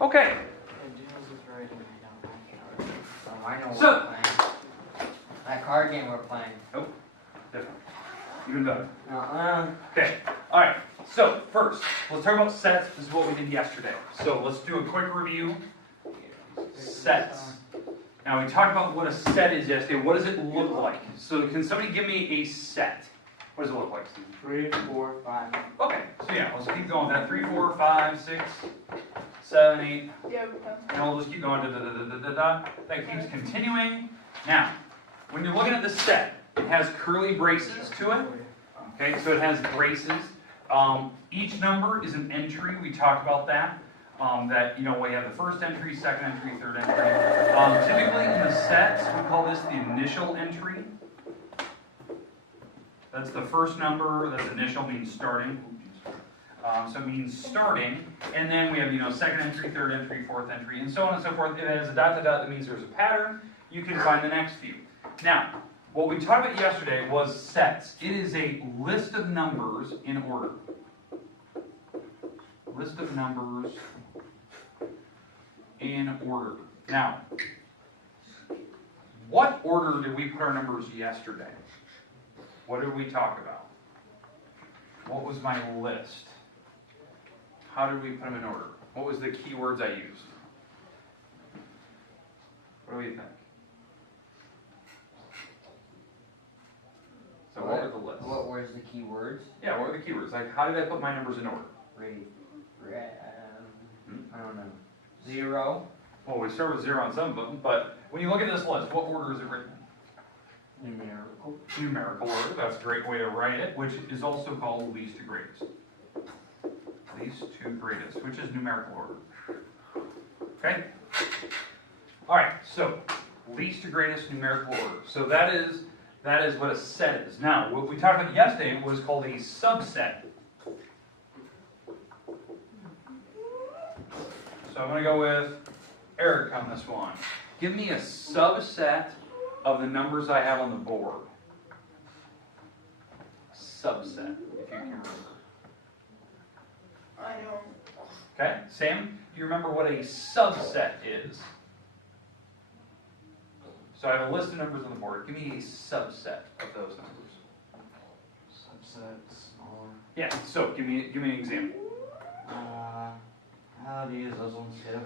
Okay. I know So- what we're playing. That card game we're playing. Nope. Different. Even better. Uh-uh. Okay. All right. So first, let's talk about sets. This is what we did yesterday. So let's do a quick review. Sets. Now we talked about what a set is yesterday. What does it look like? So can somebody give me a set? What does it look like, Steve? 3, 4, 5. Okay. So yeah, let's keep going with that. 3, 4, 5, 6, 7, 8. And we'll just keep going. Da, da, da, da, da, da. That keeps continuing. Now, when you're looking at the set, it has curly braces to it. Okay, so it has braces. Each number is an entry. We talked about that. That, we have the first entry, second entry, third entry. Typically in the sets, we call this the initial entry. That's the first number. That's initial, means starting. So it means starting. And then we have, second entry, third entry, fourth entry, and so on and so forth. If it has a dot, that means there's a pattern. You can find the next few. Now, what we talked about yesterday was sets. It is a list of numbers in order. List of numbers in order. Now, what order did we put our numbers yesterday? What did we talk about? What was my list? How did we put them in order? What was the keywords I used? What do you think? So what were the lists? What was the keywords? Yeah, what were the keywords? Like, how did I put my numbers in order? I don't know. 0. Well, we start with 0 on some of them, but when you look at this list, what order is it written in? Numerical. Numerical order. That's a great way to write it, which is also called least to greatest. Least to greatest, which is numerical order. Okay? All right, so least to greatest numerical order. So that is what a set is. Now, what we talked about yesterday was called a subset. So I'm going to go with Eric on this one. Give me a subset of the numbers I have on the board. Subset, if you can remember. I don't. Okay, Sam, do you remember what a subset is? So I have a list of numbers on the board. Give me a subset of those numbers. Subset, smaller. Yeah, so give me an example. How do you use those ones too?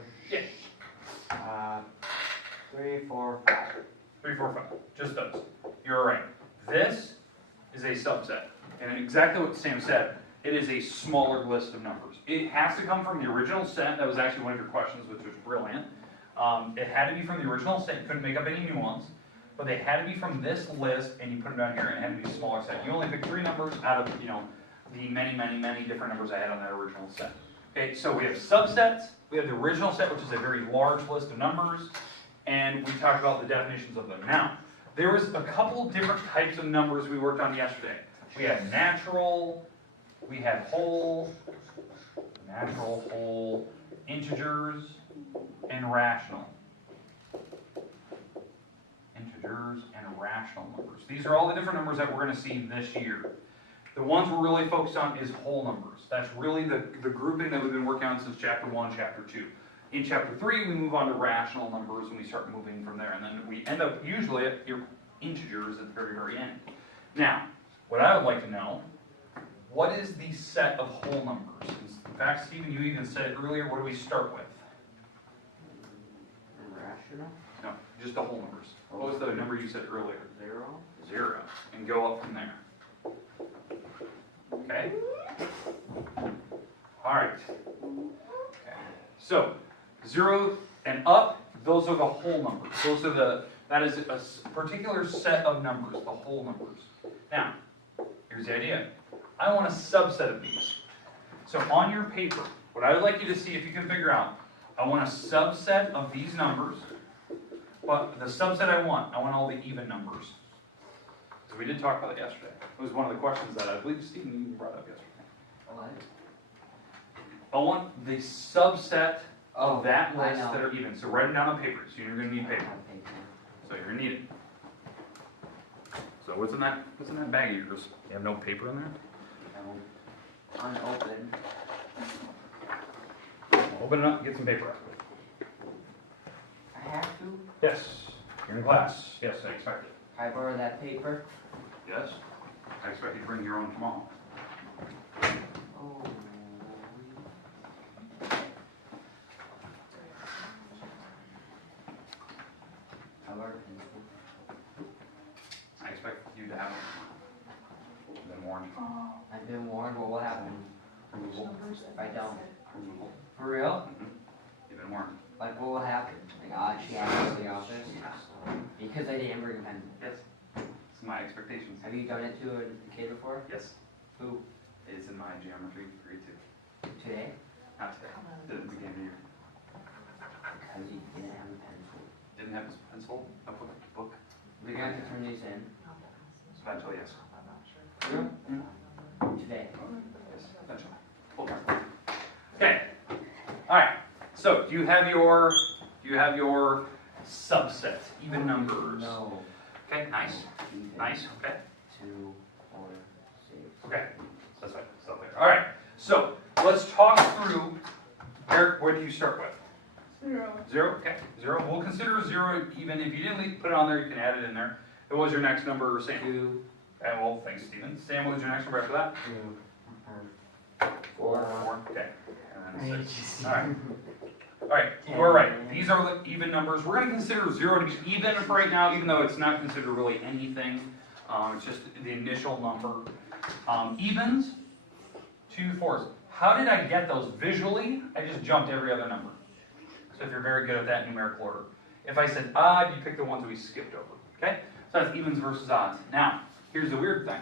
Yeah. 3, 4, 5. 3, 4, 5. Just those. You're right. This is a subset. And exactly what Sam said, it is a smaller list of numbers. It has to come from the original set. That was actually one of your questions, which was brilliant. It had to be from the original set. You couldn't make up any new ones. But they had to be from this list, and you put them down here, and it had to be a smaller set. You only picked 3 numbers out of, the many, many, many different numbers I had on that original set. Okay, so we have subsets. We have the original set, which is a very large list of numbers. And we talked about the definitions of them. Now, there was a couple different types of numbers we worked on yesterday. We had natural, we had whole, natural, whole, integers, and rational. Integers and rational numbers. These are all the different numbers that we're going to see this year. The ones we're really focused on is whole numbers. That's really the grouping that we've been working on since chapter 1, chapter 2. In chapter 3, we move on to rational numbers, and we start moving from there. And then we end up usually at your integers at the very, very end. Now, what I would like to know, what is the set of whole numbers? In fact, Stephen, you even said it earlier. What do we start with? Rational? No, just the whole numbers. What was the number you said earlier? 0. 0. And go up from there. Okay? All right. Okay. So, 0 and up, those are the whole numbers. That is a particular set of numbers, the whole numbers. Now, here's the idea. I want a subset of these. So on your paper, what I would like you to see if you can figure out, I want a subset of these numbers, but the subset I want all the even numbers. So we did talk about it yesterday. It was one of the questions that I believe Stephen even brought up yesterday. What? I want the subset of that I list know. that are even. So write them down on paper. So you're going to need paper. So you're going to need it. So what's in that bag of yours? You have no paper in there? No. Unopened. Open it up, get some paper out. I have to. Yes, you're in class. Yes, I expect it. I borrow that paper. Yes, I expect you to bring your own tomorrow. Oh. I borrowed a pencil. I expect you to have it. You've been warned. I've been warned. What will happen Removal. if I don't? Removal. For real? You've been warned. Like, what will happen? Like, I'll actually have to go to the office? Because I didn't bring a pencil. Yes. It's my expectations. Have you done it to a kid before? Yes. Who? It's in my geometry grade 2. Today? Not today. Did it at the beginning of the year. Because he didn't have a pencil. Didn't have his pencil, a book. We're gonna have to turn these in. Eventually, yes. Real? Today. Yes, eventually. Full time. Okay. All right. So, do you have your subset, even numbers? No. Okay, nice. Nice. Okay. 2, 4, 6. Okay. That's right. Stop there. All right. So, let's talk through. Eric, what do you start with? 0. 0. Okay. 0. We'll consider 0 even. If you didn't put it on there, you can add it in there. What was your next number, Sam? 2. Okay, well, thanks, Stephen. Sam, what was your next number after that? 2. 4. Okay. And then 6. All right. Alright. All right, you are right. These are the even numbers. We're going to consider 0 to be even for right now, even though it's not considered really anything. It's just the initial number. Evens, 2 4s. How did I get those visually? I just jumped every other number. So if you're very good at that numerical order. If I said odd, you pick the ones we skipped over. Okay? So that's evens versus odds. Now, here's the weird thing.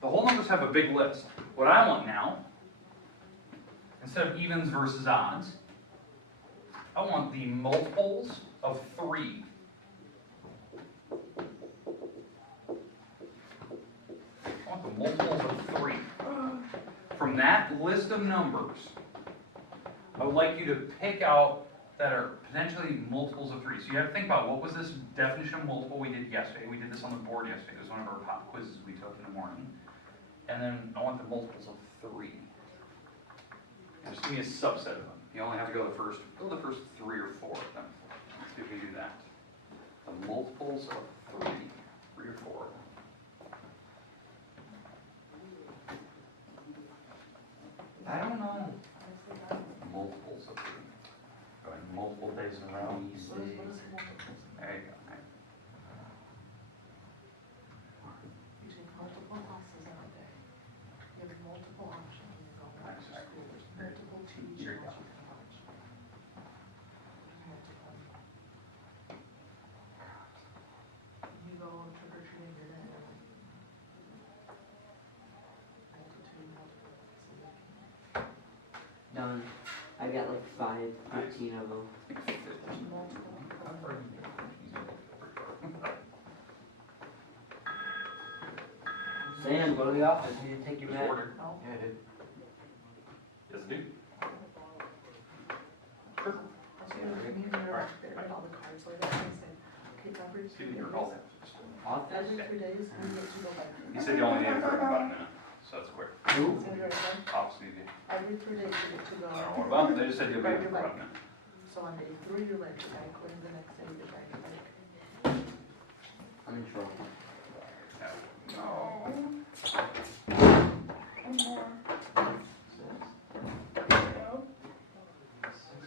The whole numbers have a big list. What I want now, instead of evens versus odds, I want the multiples of 3. I want the multiples of 3. From that list of numbers, I would like you to pick out that are potentially multiples of 3. So you have to think about what was this definition of multiple we did yesterday. We did this on the board yesterday. It was one of our pop quizzes we took in the morning. And then I want the multiples of 3. And just give me a subset of them. You only have to go the first 3 or 4 of them. Let's see if we do that. The multiples of 3 or 4. I don't know. Multiples of 3. Going multiple days in a row. There you go. You take multiple classes in a day. You have multiple options. You go back to school. There's multiple teachers. Here you go. You go trick or treating dinner. Multitude, multiple. Done. I got like 15 of them. Sam, go to the office. You need to take your med. Order. No. Yeah, I did. Yes, I do. So you need to write all the cards later and say, okay, every Excuse 3 me, your days. call. Office? Every 3 days, we get to go back. He said you only need it for about a minute, so that's quick. Who? Send it right down. Office needs you. Every 3 days, you get to go. I don't know what about, they just said you'll be here for about a minute. So on day 3, you ride your bike, when the next day, you ride your bike. I'm in trouble. Six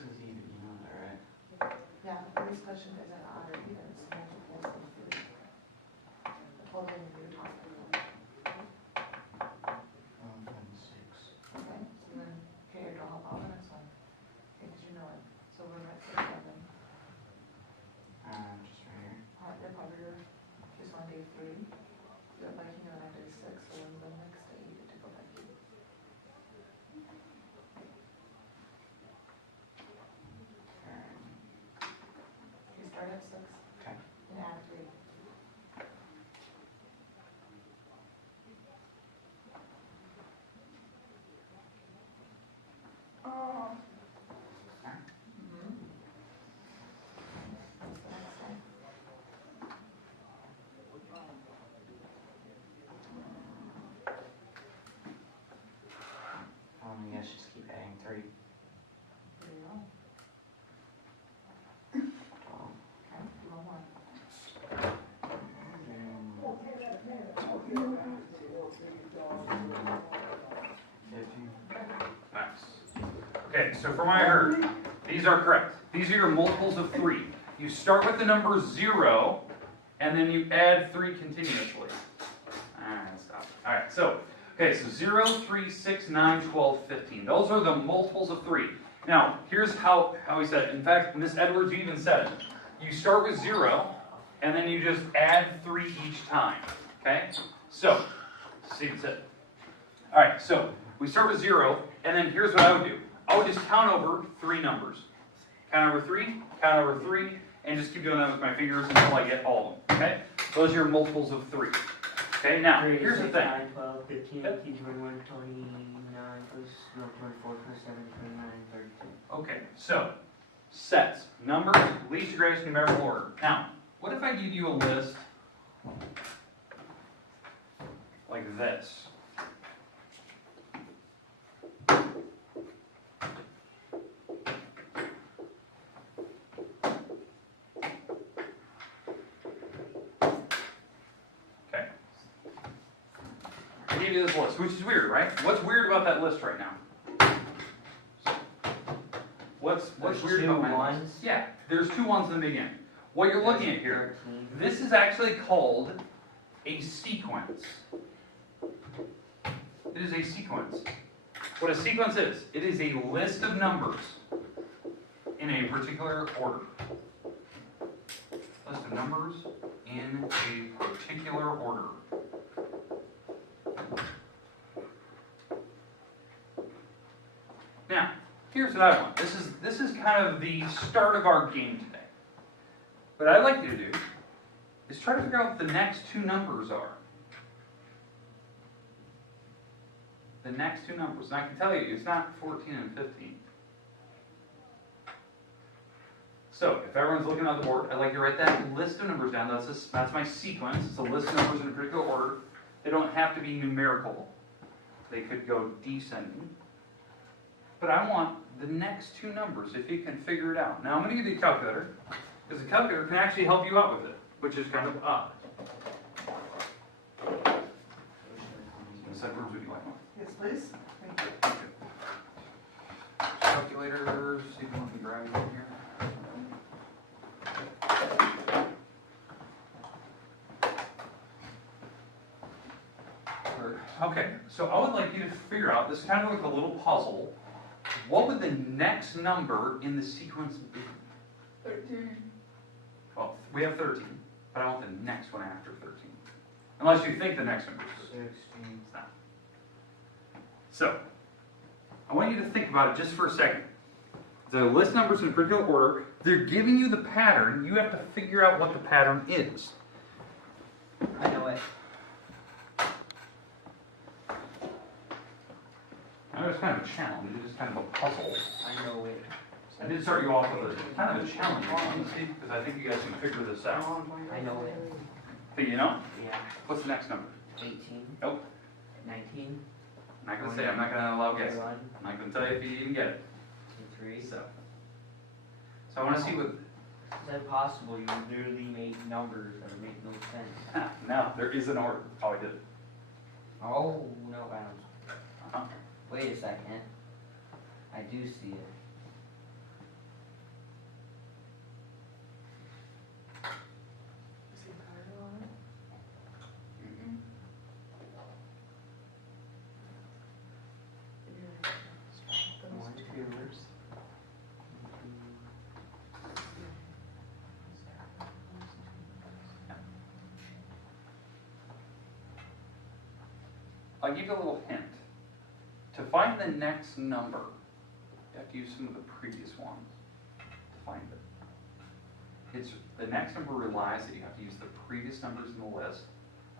is even, you know that, right? Yeah, the first question is an odd or even, it's multiples of 3. The total of your top. 1 and 6. Okay, so then, okay, draw out the next one. Okay, because you know it. So we're at 6, 7. Just right here. They're probably just on day 3. You're biking on day 6, so then the next day you get to go back. You start at 6. Okay. And add 3. Mhm. That's the next day. I guess just keep adding 3. There you go. Okay, so from what I heard, these are correct. These are your multiples of 3. You start with the number 0, and then you add 3 continuously. Alright, stop. Alright, so, okay, so 0, 3, 6, 9, 12, 15. Those are the multiples of 3. Now, here's how he said it. In fact, Miss Edwards, you even said it. You start with 0, and then you just add 3 each time. Okay? So, see what's it. Alright, so we start with 0, and then here's what I would do. I would just count over 3 numbers. Count over 3, count over 3, and just keep doing that with my fingers until I get all of them. Okay? Those are your multiples of 3. Okay, now, here's the thing. 9, 12, 15, 18, 21, 29, plus, no, 24, 27, 29, 32. Okay, so, sets, numbers, least to greatest numerical order. Now, what if I give you a list like this? Okay. I gave you this list, which is weird, right? What's weird about that list right now? What's There's weird two about my ones. list? Yeah, there's 2 ones in the beginning. What you're looking at here, 13. this is actually called a sequence. It is a sequence. What a sequence is, it is a list of numbers in a particular order. List of numbers in a particular order. Now, here's what I want. This is kind of the start of our game today. What I'd like you to do is try to figure out what the next 2 numbers are. The next 2 numbers. And I can tell you, it's not 14 and 15. So, if everyone's looking on the board, I'd like you to write that list of numbers down. That's my sequence. It's a list of numbers in a particular order. They don't have to be numerical. They could go descending. But I want the next 2 numbers, if you can figure it out. Now, I'm going to give you a calculator, because the calculator can actually help you out with it, which is kind of odd. Miss Edwards, would you like one? Yes, please. Thank you. Calculator, see if one can grab one here. Okay, so I would like you to figure out, this is kind of like a little puzzle. What would the next number in the sequence be? 13. Well, we have 13, but I want the next one after 13. Unless you think the next number is 13. 16. It's not. So, I want you to think about it just for a second. The list numbers in a particular order, they're giving you the pattern. You have to figure out what the pattern is. I know it. I know it's kind of a challenge. It's kind of a puzzle. I know it. I did start you off with a kind of a challenge, honestly, because I think you guys can figure this out. I know it. But you know? Yeah. What's the next number? 18. Nope. 19. I'm not going to say. I'm not going to allow guesses. 21. I'm not going to tell you if you even get it. 23. So I want to see what... Is that possible? You literally made numbers that make no sense. No, there is an order. Oh, I did it. Oh, no, I don't. Uh-huh. Wait a second. I do see it. Is he tired on it? Mm-mm. One, two. I'll give you a little hint. To find the next number, you have to use some of the previous ones to find it. It's the next number relies that you have to use the previous numbers in the list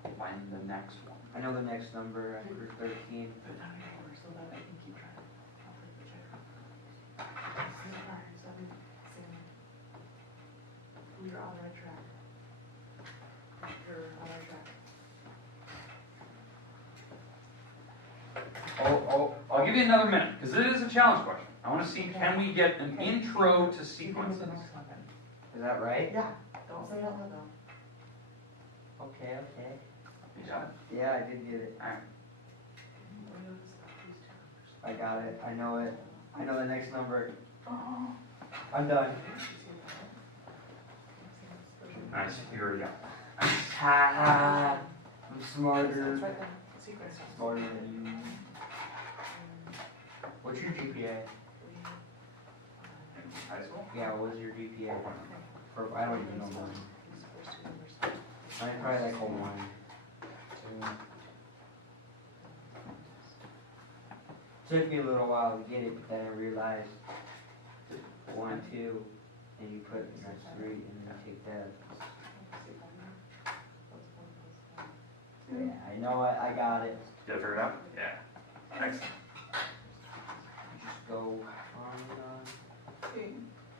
to find the next one. I know the next number after 13. But not anymore, so that I can keep track. I'll put the check. Same part, so same. We're on the right track. You're on our track. I'll give you another minute, because it is a challenge question. I want to see, can we get an intro to You can sequences? move the next one then. Is that right? Yeah, don't say it out loud though. Okay, okay. You got it? Yeah, I did get it. Alright. What are these two numbers? I got it. I know it. I know the next number. Oh. I'm done. Nice, here we go. Ha! I'm smarter. It's right there. Secret. Smarter than you. What's your GPA? High school? Yeah, what was your GPA? For, I don't even know mine. Mine's probably like a 1. 2. Took me a little while to get it, but then I realized 1, 2, and you put that's 3, and then you take that. Yeah, I know it. I got it. Did I figure it out? Yeah. Excellent. Just go on and on.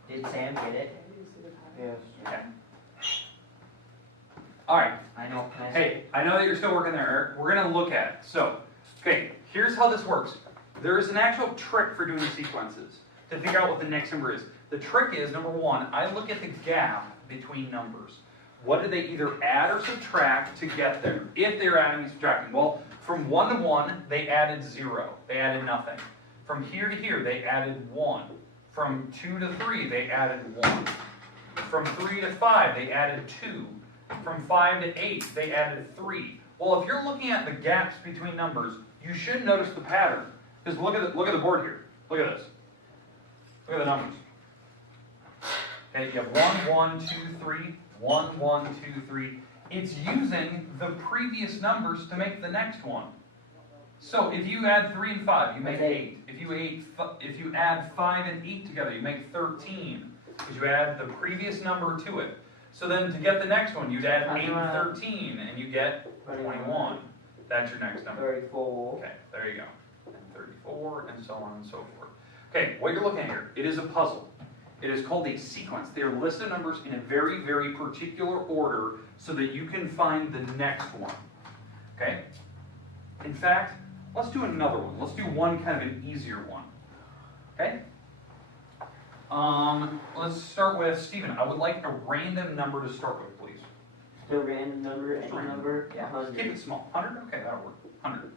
Did Sam get it? Yes. Okay. All right. I know. Can I Hey, I know that you're still working there, Eric. We're going to look at it. So, okay, here's how this works. There is an actual trick for doing sequences to figure out what the next number is. The trick is, number one, I look at the gap between numbers. What did they either add or subtract to get there? If they're adding and subtracting. Well, from 1 to 1, they added 0. They added nothing. From here to here, they added 1. From 2 to 3, they added 1. From 3 to 5, they added 2. From 5 to 8, they added 3. Well, if you're looking at the gaps between numbers, you should notice the pattern. Just look at the board here. Look at this. Look at the numbers. Okay, you have 1, 1, 2, 3. 1, 1, 2, 3. It's using the previous numbers to make the next one. So if you add 3 and 5, you make 8. If you add 5 and 8 together, you make 13. Because you add the previous number to it. So then to get the next one, you'd add 8 and 13, and you get 21. That's your next number. 34. Okay, there you go. And 34, and so on and so forth. Okay, what you're looking at here, it is a puzzle. It is called a sequence. They are listed numbers in a very, very particular order so that you can find the next one. Okay? In fact, let's do another one. Let's do one kind of an easier one. Okay? Let's start with Stephen. I would like a random number to start with, please. The random number, any Random. number? Yeah, 100. keep it small. 100? Okay, that'll work. 100.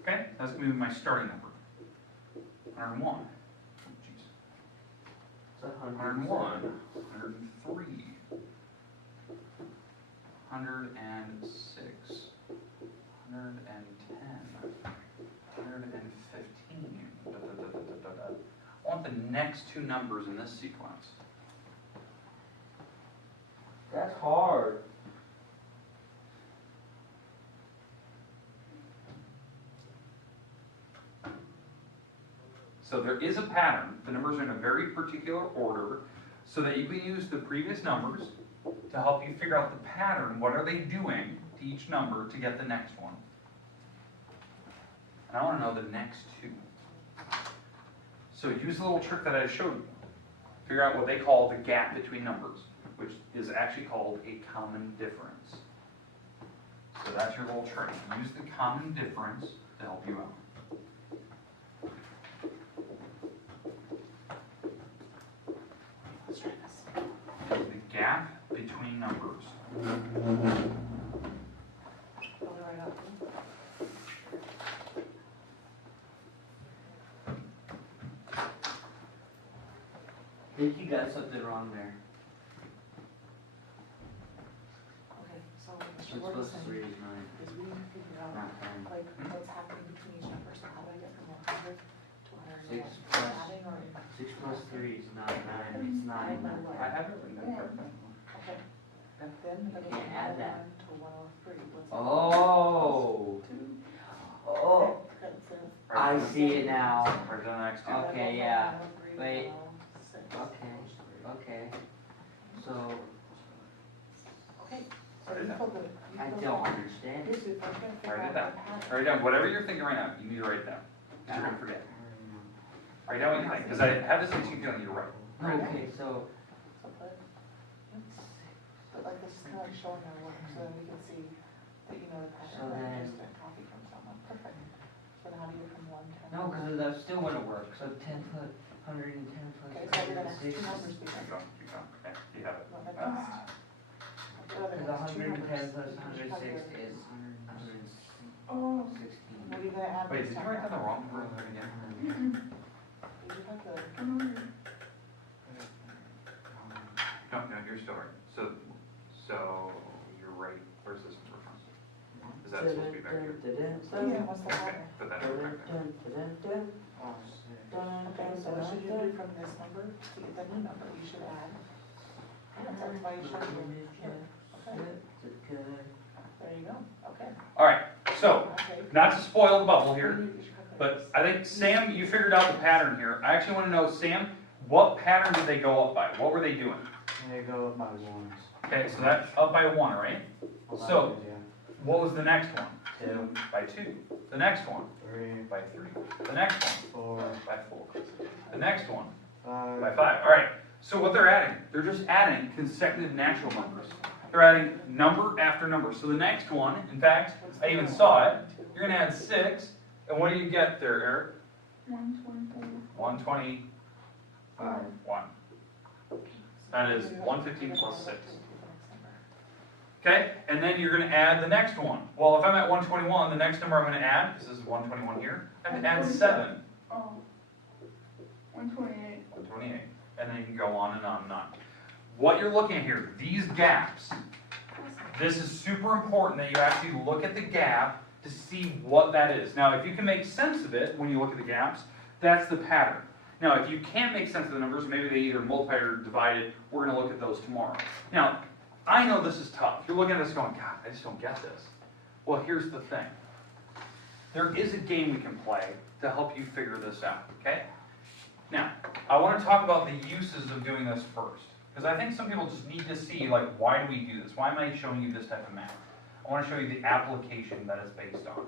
Okay, that's going to be my starting number. 101. Jeez. It's 101. 103. 106. 110. 115. I want the next two numbers in this sequence. That's hard. So there is a pattern. The numbers are in a very particular order so that you can use the previous numbers to help you figure out the pattern. What are they doing to each number to get the next one? And I want to know the next two. So use the little trick that I showed you. Figure out what they call the gap between numbers, which is actually called a common difference. So that's your little trick. Use the common difference to help you out. Let's try this. The gap between numbers. Pull it right up. I think you got something wrong there. Okay, so What's Mr. plus Ferguson, 3 is 9, is we need to figure out, not 10. like, what's happening between each number, so how do I get from 100 to 101? 6 plus- Adding or? 6 plus 3 is not 9, it's 9. I have it written down perfect. Okay. Then I I can't add that. 101 to 103, what's? Oh! 2. Oh! I see it now. Where's the next two? Okay, yeah. Wait. Okay, okay. So, Okay, so you feel good. You I feel don't good. understand. Here's the, I'm trying to figure Write it out down. the pattern. Write it down. Whatever you're thinking right now, you need to write it down. Because you're going to forget. Write down what you think. Because I have this itchy feeling you're right. Okay, so, So but like this is kind of like showing our work, so then we can see that you know the pattern. So rather than then- just a copy from someone, perfect. So then how do you get from 110? no, because that still wouldn't work. So 10 plus, 110 plus Okay, so we're gonna have 106. two numbers Keep because. going. Keep going. Okay. You have it. Not that Ah. best. The other Because one's two 110 numbers. plus You should 106 calculate. is Oh, 116. what are you gonna add? Wait, this did you time write down the around? wrong word again? Did you calculator. No, you're still right. So you're right. Where's this number from? Is that supposed to be back here? Yeah, what's the Okay, problem? put that number back there. Okay, so what should you do from this number to get the new number? You should add. That's why you should do. Okay, there you go, okay. All right, so Okay. not to spoil the bubble here, You should calculate but this. I think Sam, you figured out the pattern here. I actually want to know, Sam, what pattern did they go up by? What were they doing? They go up by ones. Okay, so that's up by 1, right? So- Yeah. What was the next one? 2, By 2. The next one? 3, By 3. The next one? 4, By 4. The next one? 5. By 5. All right. So what they're adding, they're just adding consecutive natural numbers. They're adding number after number. So the next one, in fact, I even saw it. You're going to add 6. And what do you get there, Eric? 121. That is 115 plus 6. Okay? And then you're going to add the next one. Well, if I'm at 121, the next number I'm going to add, because this is 121 here, I have to add 7. Oh, 128. 128. And then you can go on and on and on. What you're looking at here, these gaps, this is super important that you actually look at the gap to see what that is. Now, if you can make sense of it when you look at the gaps, that's the pattern. Now, if you can't make sense of the numbers, maybe they either multiply or divided, we're going to look at those tomorrow. Now, I know this is tough. You're looking at this going, God, I just don't get this. Well, here's the thing. There is a game we can play to help you figure this out, okay? Now, I want to talk about the uses of doing this first. Because I think some people just need to see, like, why do we do this? Why am I showing you this type of math? I want to show you the application that it's based on,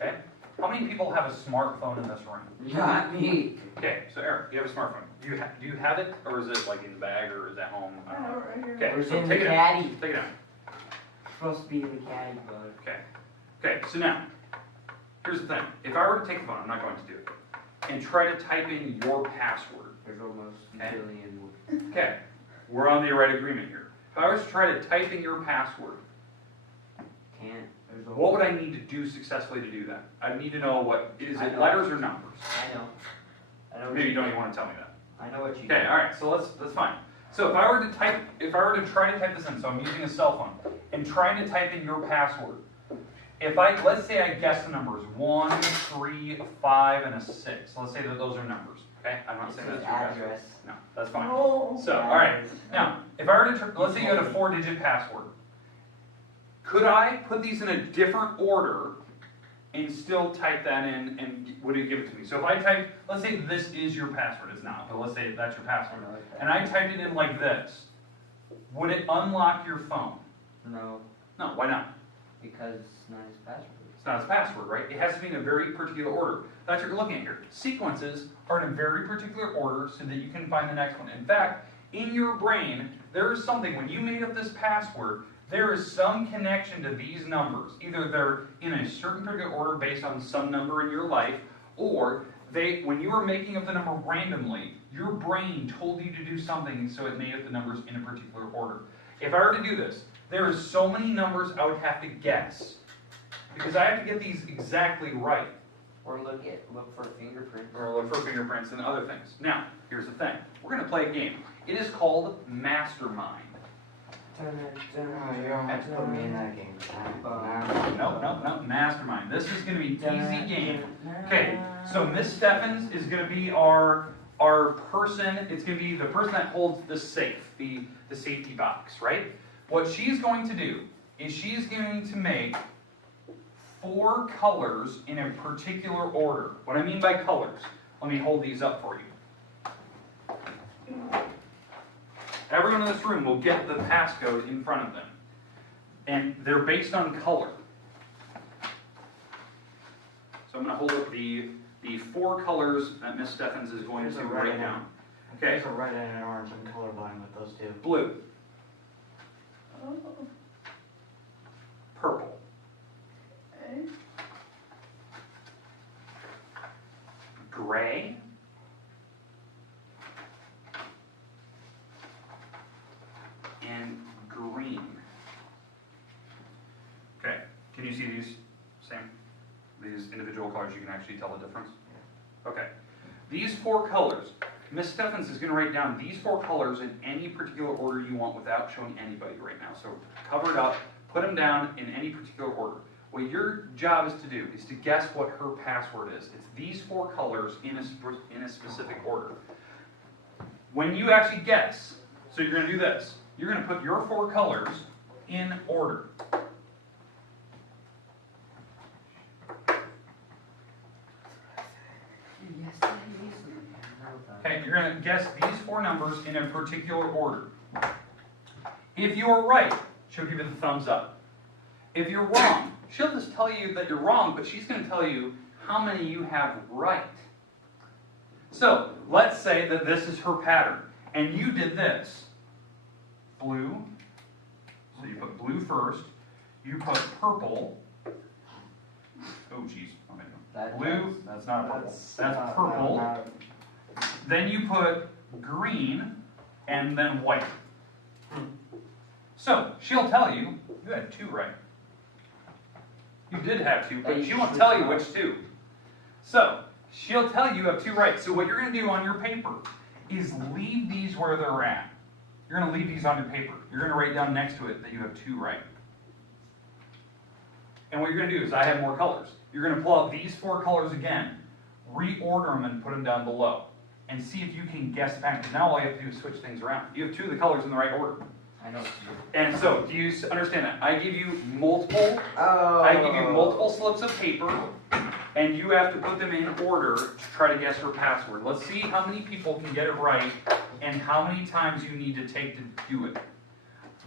okay? How many people have a smartphone in this room? Not me. Okay, so Eric, you have a smartphone. Do you have it, or is it like in the bag, or is it at home? I don't know. Right here. Okay, It's so in take the it out. caddy. Take it out. Supposed to be in the caddy, bud. Okay. Okay, so now, here's the thing. If I were to take the phone, I'm not going to do it, and try to type in your password. There's almost a Okay. billion. Okay, we're on the right agreement here. If I was to try to type in your password, Can't. There's a what would I need to do successfully to do that? I need to know what, is I it know. letters or numbers? I know. I know. what Maybe you don't even want to tell me that. I know what you. Okay, all right, so that's fine. So if I were to try to type this in, so I'm using a cell phone, and trying to type in your password, let's say I guess the numbers 1, 3, a 5, and a 6. Let's say that those are numbers, okay? I'm not It saying says that's your password. address. No, that's fine. Oh. So, all right, now, if I were to, let's say you had a 4-digit password, could I put these in a different order and still type that in, and would it give it to me? So if I type, let's say this is your password, it's not, but let's say that's your password, and I typed it in like this, would it unlock your phone? No, No, why not? because it's not his password. It's not its password, right? It has to be in a very particular order. That's what you're looking at here. Sequences are in a very particular order so that you can find the next one. In fact, in your brain, there is something, when you made up this password, there is some connection to these numbers. Either they're in a certain particular order based on some number in your life, or when you were making up the number randomly, your brain told you to do something, so it made up the numbers in a particular order. If I were to do this, there is so many numbers I would have to guess, because I have to get these exactly right, Or look for fingerprints. or look for fingerprints and other things. Now, here's the thing. We're going to play a game. It is called Mastermind. Oh, you don't have to put me in that game. No, Mastermind. This is going to be an easy game. Okay, so Miss Steffens is going to be our person. It's going to be the person that holds the safe, the safety box, right? What she's going to do is she's going to make 4 colors in a particular order. What I mean by colors, let me hold these up for you. Everyone in this room will get the passcode in front of them. And they're based on color. So I'm going to hold up the 4 colors that Miss Steffens is going There's to a red write and down. Okay, There's a red and an orange. I'm colorblind with those two. blue, Oh, purple, okay. gray, and green. Okay, can you see these, Sam? These individual colors, you can actually tell the difference? Okay. these 4 colors, Miss Steffens is going to write down these 4 colors in any particular order you want without showing anybody right now. So cover it up, put them down in any particular order. What your job is to do is to guess what her password is. It's these 4 colors in a specific order. When you actually guess, so you're going to do this. You're going to put your 4 colors in order. Okay, you're going to guess these 4 numbers in a particular order. If you're right, she'll give you the thumbs up. If you're wrong, she'll just tell you that you're wrong, but she's going to tell you how many you have right. So, let's say that this is her pattern, and you did this. Blue, so you put blue first, you put purple, oh geez, blue, that's not purple, that's purple, then you put green, and then white. So, she'll tell you, you had 2 right. You did have 2, but she won't tell you which 2. So, she'll tell you have 2 right. So what you're going to do on your paper is leave these where they're at. You're going to leave these on your paper. You're going to write down next to it that you have 2 right. And what you're going to do is, I have more colors. You're going to pull out these 4 colors again, reorder them and put them down below, and see if you can guess the pattern. Now all you have to do is switch things around. You have 2 of the colors in the right order. I know. And so, do you understand that? I give you multiple slips of paper, and you have to put them in order to try to guess her password. Let's see how many people can get it right, and how many times you need to take to do it.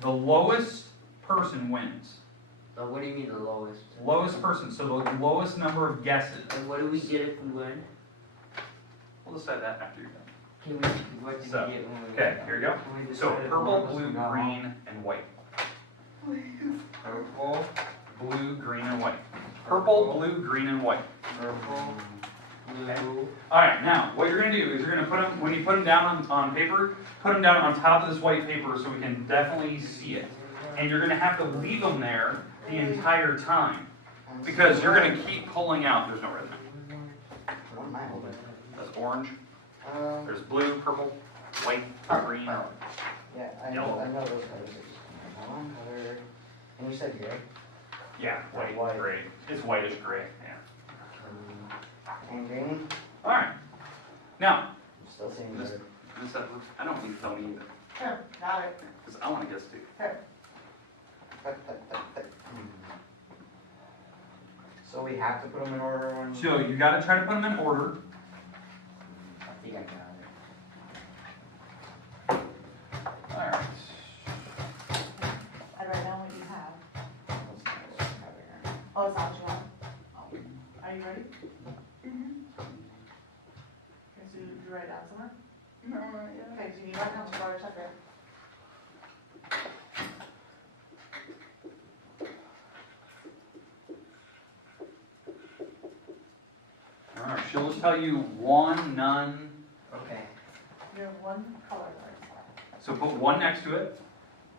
The lowest person wins. What do you mean the lowest? Lowest person, so the lowest number of guesses. And what do we get if we win? We'll decide that after you're done. What do we So, get when we win? Okay, here we go. Can we So, decide purple, what blue, we got? green, and white. Purple, Blue, green, and white. Purple, blue, green, and white. purple, blue. Alright, now, what you're going to do is you're going to put them, when you put them down on paper, put them down on top of this white paper so we can definitely see it. And you're going to have to leave them there the entire time, because you're going to keep pulling out. There's no red now. What am I holding? That's orange. There's blue, purple, white, green. Yeah, I Yellow. know those colors. One color. And you said gray? Yeah, white, White. gray. It's whitish gray, yeah. And green? Alright. Now, I'm still seeing This- red. I don't need to tell me either, Here, got it. because I want to guess too. Here. So we have to put them in order when... So, you got to try to put them in order. I think I got Alright. I write down what you have. Oh, it's not what you want? Oh. Are you ready? Okay, so you write down somewhere? No, not yet. Okay, so you need to write down to start a checker. Alright, she'll just tell you 1, none. it. Okay. You have 1 color there. So put 1 next to it.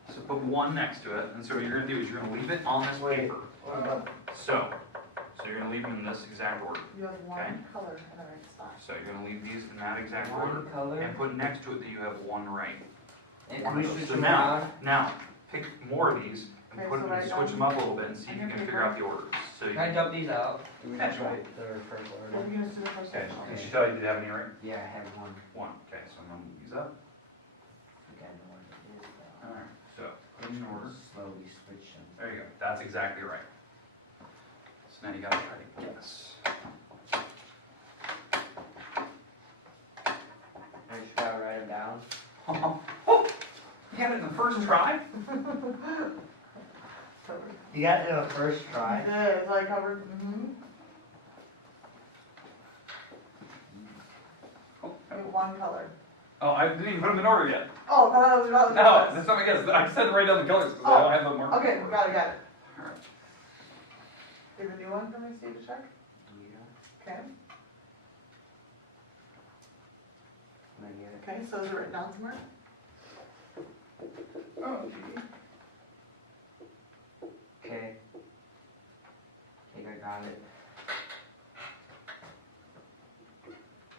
So put 1 next to it. And so what you're going to do is you're going to leave it on this paper. What about... So you're going to leave them in this exact order. You have 1 Okay. color in the right spot. So you're going to leave these in that exact order. One color. And put next to it that you have 1 right. And can we switch So them now, around? now, pick more of these and Okay, put so them, right switch them now- up a little bit and see if you can figure out the orders. So you Can I dump these out? We just write the first What are order. you gonna do the first Okay, one? did she tell you, did you have any right? Yeah, I have one. 1. Okay, so I'm going to move these up. I think I know what it is though. Alright, so put them in order. Slowly switch them. There you go. That's exactly right. So now you gotta try to guess. I just gotta write them down. Oh, you got it in the first try? You got it in the first try? Yeah, so I covered, Oh, You have 1 color. oh, I didn't even put them in order yet. Oh, that was No, that's not my guess. I said write down the colors because I don't have them marked. Okay, got it. Alright. You have a new one for me, Steve, to check? Yeah. Okay, Can I get it? okay, so is it written down somewhere? Oh, gee. Okay. I think I got it.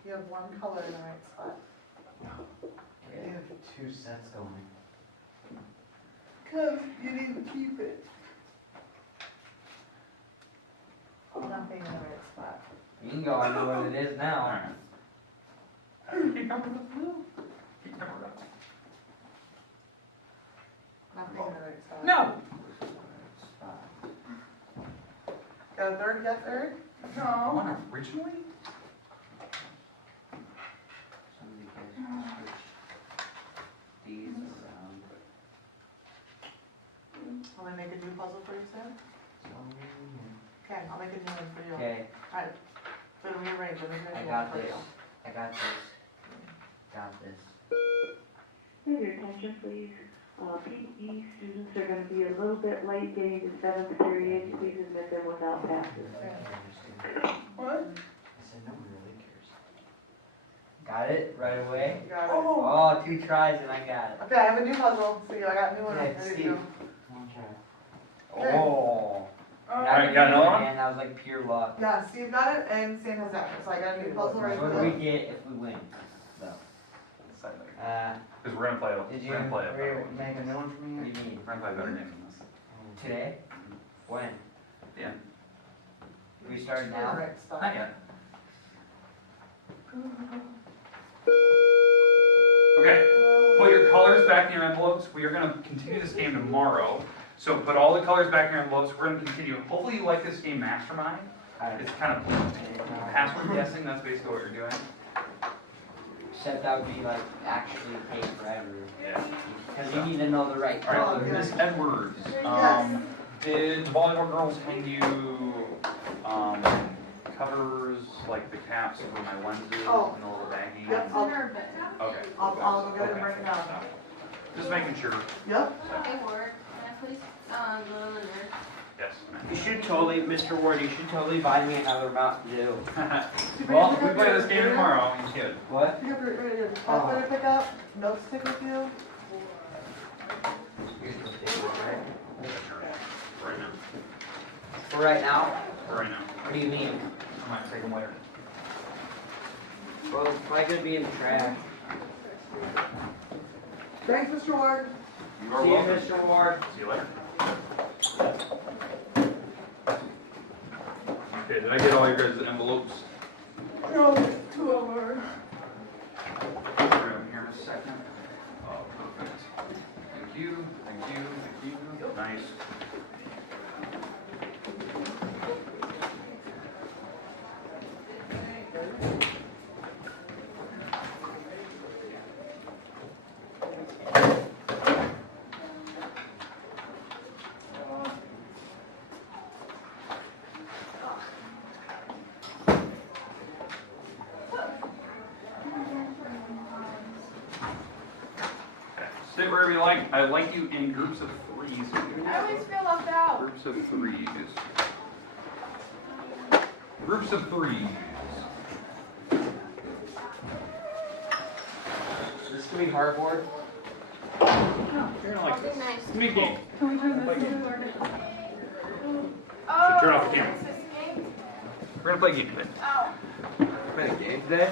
You have one color in the right spot. We have 2 sets going. Cause you didn't keep it. Nothing in the right spot. You can go, I know what it is now. Alright. Keep coming with the blue. Keep coming with it. Nothing in the right spot. No! Got a third guess, Eric? One originally? Somebody can switch these around. Will I make a new puzzle for you, Sam? So, Okay, I'll make a new one for you. okay, Alright, so rearrange, let me do a I new got one for this. you. I got this. Got this. Have your attention, please. PE students are going to be a little bit late getting to 7th period. Please admit them without passes. What? I said no one really cares. Got it right away? You got it. Oh, 2 tries and I got it. Okay, I have a new puzzle, see, I got a new one, Okay, ready to Steve. go. One try. Okay. Oh. Alright, got another one? Man, that was like pure luck. Yeah, Steve got it, and Sam has that one, so I got a new puzzle ready What to do we go. get if we win? Though. Because we're gonna play a Did you we're gonna play a better one. Make a new one for What do me? you mean? We're gonna play a better game than this. Today? When? Yeah. We start In the now? right spot. Not yet. Okay, put your colors back in your envelopes. We are gonna continue this game tomorrow. So put all the colors back in your envelopes. We're gonna continue. Hopefully you like this game, Mastermind. It's kind of password guessing. That's basically what you're doing. Except that would be like actually take forever. Yeah. Because you need to know the right All right, color. Miss Edwards. Did the volleyball girls hand you covers like the caps for my lenses Oh. and the little baggie? Yep, Okay. I'll go get it Okay. right now. Just making sure. Yep. Hey, Ward, can I please, go in there? Yes. You should totally, Mr. Ward, you should totally buy me another Mountain Dew. Well, if we play this game tomorrow, you should. What? You have your calculator to pick up, notes to take with you. Right now. For right now? For right now. What do you mean? I might take them later. Well, it's probably gonna be in the trash. Thanks, Mr. Ward. You See are you, welcome. Mr. Ward. See you later. Okay, did I get all your guys' envelopes? No, 2 of them. Here in a second. Oh, perfect. Thank you, thank you, thank you. Nice. Sit wherever you like. I like you in groups of 3s. I always feel left out. Groups of 3s. Groups of 3s. Is this gonna be hardboard? You're gonna like I'll be this. nice. It's a neat game. Oh, turn off the camera. is this game? We're gonna play a game today. Oh. Play a game today?